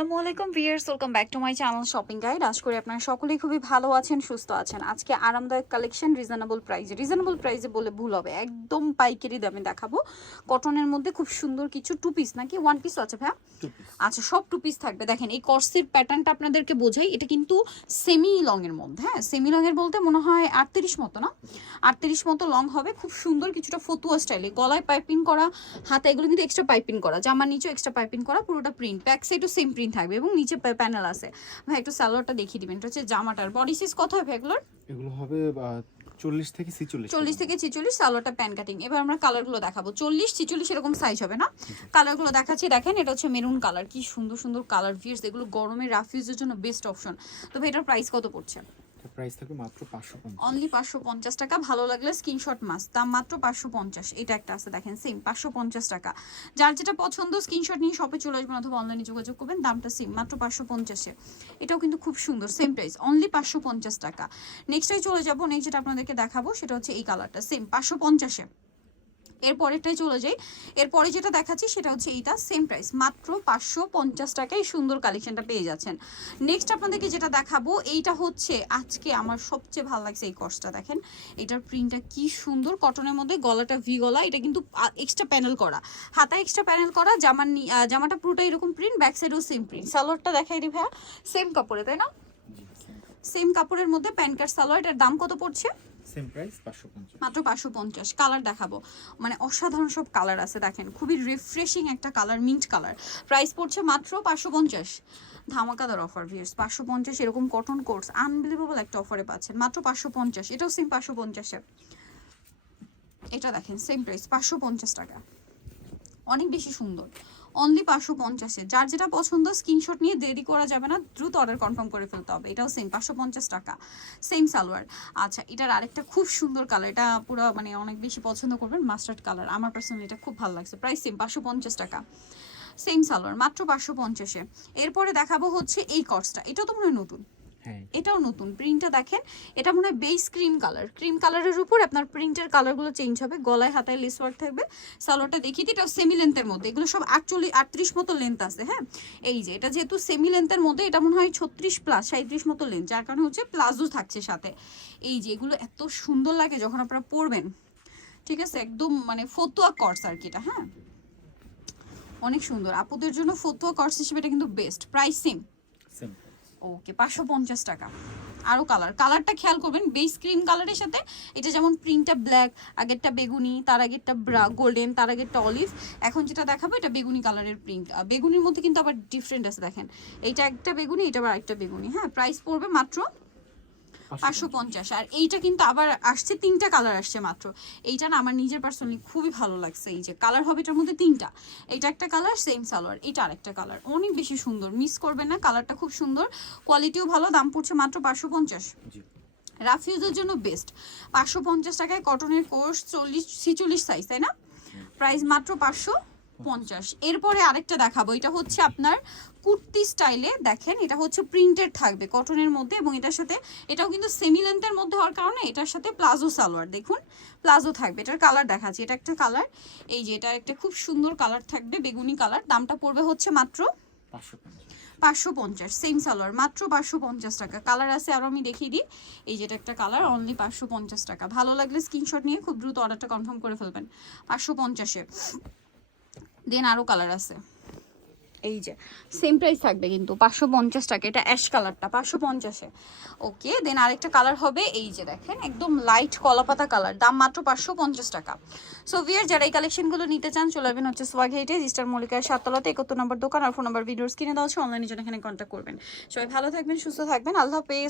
আসসালামু আলাইকুম viewers welcome back to my channel shopping guide. আশা করি আপনারা সকলেই খুবই ভালো আছেন সুস্থ আছেন। আজকে আরামদায়ক কালেকশন রিজনেবল প্রাইসে রিজনেবল প্রাইসে বলে ভুল হবে একদম পাইকারি দামে দেখাবো। কটনের মধ্যে খুব সুন্দর কিছু টু পিস নাকি? ওয়ান পিস আছে ভাইয়া? আচ্ছা সব টু পিস থাকবে। দেখেন এই কর্সের প্যাটার্নটা আপনাদেরকে বোঝাই এটা কিন্তু সেমি লং এর মধ্যে হ্যাঁ? সেমি লং এর বলতে মনে হয় আটত্রিশ মতো না? আটত্রিশ মতো লং হবে। খুব সুন্দর কিছুটা ফতুয়া স্টাইলে গলায় পাইপিং করা হাতে এগুলো কিন্তু এক্সট্রা পাইপিং করা জামার নিচে এক্সট্রা পাইপিং করা পুরোটা প্রিন্ট ব্যাক সাইডও সেম প্রিন্ট থাকবে এবং নিচে প্যানেল আছে। ভাই একটু সালোয়ারটা দেখিয়ে দিবেন। এটা হচ্ছে জামাটার বডি সাইজ কত হবে এগুলোর? এগুলো হবে চল্লিশ থেকে ছিচল্লিশ। চল্লিশ থেকে ছিচল্লিশ সালোয়ারটা প্যান কাটিং এবার আমরা কালারগুলো দেখাবো। চল্লিশ ছিচল্লিশ এরকম সাইজ হবে না? কালারগুলো দেখাচ্ছি দেখেন এটা হচ্ছে মেরুন কালার কি সুন্দর সুন্দর কালার ভিউস এগুলো গরমে রাফিউজের জন্য বেস্ট অপশন তো ভাই এটার প্রাইস কত পড়ছে? প্রাইস থাকবে মাত্র পাঁচশো পঞ্চাশ। অনলি পাঁচশো পঞ্চাশ টাকা, ভালো লাগলে স্ক্রিনশট মাস। দাম মাত্র পাঁচশো পঞ্চাশ। এটা একটা আছে, দেখেন সেম পাঁচশো পঞ্চাশ টাকা। যার যেটা পছন্দ স্ক্রিনশট নিয়ে শপে চলে আসবেন অথবা অনলাইনে যোগাযোগ করবেন, দামটা সেম মাত্র পাঁচশো পঞ্চাশে। এটাও কিন্তু খুব সুন্দর সেম প্রাইস অনলি পাঁচশো পঞ্চাশ টাকা। নেক্সটটাই চলে যাব নেক্সট যেটা আপনাদেরকে দেখাবো, সেটা হচ্ছে এই কালারটা সেম পাঁচশো পঞ্চাশে। এর পরেরটাই চলে যাই। এরপরে যেটা দেখাচ্ছি সেটা হচ্ছে এইটা সেম প্রাইস মাত্র পাঁচশো পঞ্চাশ টাকায় সুন্দর কালেকশনটা পেয়ে যাচ্ছেন। নেক্সট আপনাদেরকে যেটা দেখাবো এইটা হচ্ছে আজকে আমার সবচেয়ে ভালো লাগছে এই কসটা দেখেন। এটার প্রিন্টটা কি সুন্দর কটনের মধ্যে গলাটা ভি গলা এটা কিন্তু এক্সট্রা প্যানেল করা। হাতা এক্সট্রা প্যানেল করা জামার জামাটা পুরোটা এরকম প্রিন্ট ব্যাক সাইডেও সেম প্রিন্ট সালোয়ারটা দেখাই দিই ভাইয়া সেম কাপড়ে তাই না? সেম কাপড়ের মধ্যে প্যান কার্ড সালোয়ার এটার দাম কত পড়ছে? মাত্র পাঁচশো পঞ্চাশ, কালার দেখাবো। মানে অসাধারণ সব কালার আছে, দেখেন, খুবই রিফ্রেশিং একটা কালার মিন্ট কালার। প্রাইস পড়ছে মাত্র পাঁচশো পঞ্চাশ। ধামাকাদার অফার ভিয়ার্স পাঁচশো পঞ্চাশ, এরকম কটন কোর্স আনবিলিভেবল একটা অফারে পাচ্ছেন। মাত্র পাঁচশো পঞ্চাশ, এটাও সেম পাঁচশো পঞ্চাশে এটা দেখেন সেম প্রাইস পাঁচশো পঞ্চাশ টাকা। অনেক বেশি সুন্দর। অনলি পাঁচশো পঞ্চাশে। যার যেটা পছন্দ স্ক্রিনশট নিয়ে দেরি করা যাবে না, দ্রুত অর্ডার কনফার্ম করে ফেলতে হবে। এটাও সেম পাঁচশো পঞ্চাশ টাকা। সেম সালোয়ার। আচ্ছা এটার আরেকটা খুব সুন্দর কালার এটা পুরো মানে অনেক বেশি পছন্দ করবেন মাস্টার্ড কালার আমার পার্সোনালি এটা খুব ভালো লাগছে। প্রাইস সেম পাঁচশো পঞ্চাশ টাকা। সেম সালোয়ার, মাত্র পাঁচশো পঞ্চাশে। এরপরে দেখাবো হচ্ছে এই কর্সটা এটা তো মনে হয় নতুন। এটাও নতুন। প্রিন্টটা দেখেন এটা মনে হয় বেস ক্রিম কালার ক্রিম কালারের উপর আপনার প্রিন্টের কালারগুলো চেঞ্জ হবে। গলায় হাতায় লেস ওয়ার্ক থাকবে। সালোয়ারটা দেখিয়ে দিই এটাও সেমি লেন্থের মধ্যে। এগুলো সব আটচল্লিশ আটত্রিশ মতো লেন্থ আছে হ্যাঁ? এই যে এটা যেহেতু সেমি লেন্থের মধ্যে এটা মনে হয় ছত্রিশ প্লাস সাঁত্রিশ মতো লেন্থ যার কারণে হচ্ছে প্লাজো থাকছে সাথে। এই যে এগুলো এত সুন্দর লাগে যখন আপনারা পরবেন। ঠিক আছে? একদম মানে ফতুয়া কর্স আর কি এটা হ্যাঁ? অনেক সুন্দর। আপুদের জন্য ফতুয়া কর্স হিসেবে এটা কিন্তু best price same same okay পাঁচশো পঞ্চাশ টাকা। আরও কালার কালারটা খেয়াল করবেন বেস ক্রিম কালারের সাথে এটা যেমন প্রিন্টটা ব্ল্যাক আগেরটা বেগুনি, তার আগেরটা গোল্ডেন তার আগেরটা অলিভ এখন যেটা দেখাবো, এটা বেগুনি কালারের প্রিন্ট বেগুনির মধ্যে কিন্তু আবার ডিফারেন্ট আছে, দেখেন। এইটা একটা বেগুনি, এটা আবার একটা বেগুনি। হ্যাঁ প্রাইস পড়বে মাত্র পাঁচশো পঞ্চাশ। আর এইটা কিন্তু আবার আসছে তিনটা কালার আসছে মাত্র। এইটা না আমার নিজের পার্সোনালি খুবই ভালো লাগছে। এই যে কালার হবে এটার মধ্যে তিনটা। এটা একটা কালার সেম সালোয়ার এটা আরেকটা কালার অনেক বেশি সুন্দর। মিস করবেন না কালারটা খুব সুন্দর। কোয়ালিটিও ভালো দাম পড়ছে মাত্র পাঁচশো পঞ্চাশ। রাফিউজের জন্য বেস্ট পাঁচশো পঞ্চাশ টাকায় কটনের কোর্স চল্লিশ ছিচল্লিশ সাইজ তাই না? প্রাইস মাত্র পাঁচশো পঞ্চাশ। এরপরে আরেকটা দেখাবো। এটা হচ্ছে আপনার কুর্তি স্টাইলে দেখেন, এটা হচ্ছে প্রিন্টেড থাকবে কটনের মধ্যে এবং এটার সাথে, এটাও কিন্তু সেমি লেন্থের মধ্যে হওয়ার কারণে এটার সাথে প্লাজো সালোয়ার, দেখুন, প্লাজো থাকবে। এটার কালার দেখাচ্ছি, এটা একটা কালার এই যে এটা একটা খুব সুন্দর কালার থাকবে, বেগুনি কালার দামটা পড়বে হচ্ছে মাত্র পাঁচশো পঞ্চাশ সেম সালোয়ার, মাত্র পাঁচশো পঞ্চাশ টাকা। কালার আছে আরও আমি দেখিয়ে দিই, এই যেটা একটা কালার অনলি পাঁচশো পঞ্চাশ টাকা। ভালো লাগলে স্ক্রিনশট নিয়ে খুব দ্রুত অর্ডারটা কনফার্ম করে ফেলবেন, পাঁচশো পঞ্চাশে। দেন আরও কালার আছে। এই যে সেম প্রাইস থাকবে কিন্তু, পাঁচশো পঞ্চাশ টাকা, এটা অ্যাশ কালারটা পাঁচশো পঞ্চাশে। ওকে দেন আরেকটা কালার হবে এই যে দেখেন, একদম লাইট কলাপাতা কালার দাম মাত্র পাঁচশো পঞ্চাশ টাকা। সো ভিয়ার যারা এই কালেকশনগুলো নিতে চান, চলে আসবেন হচ্ছে সোয়াগ হেটে ইস্টার মল্লিকার সাততলাতে, একাত্তর নম্বর দোকান, আর ফোন নম্বর ভিডিওস কিনে দেওয়া হচ্ছে অনলাইনে জন্য এখানে কন্ট্যাক্ট করবেন। সবাই ভালো থাকবেন, সুস্থ থাকবেন, আল্লাহ হাফেজ।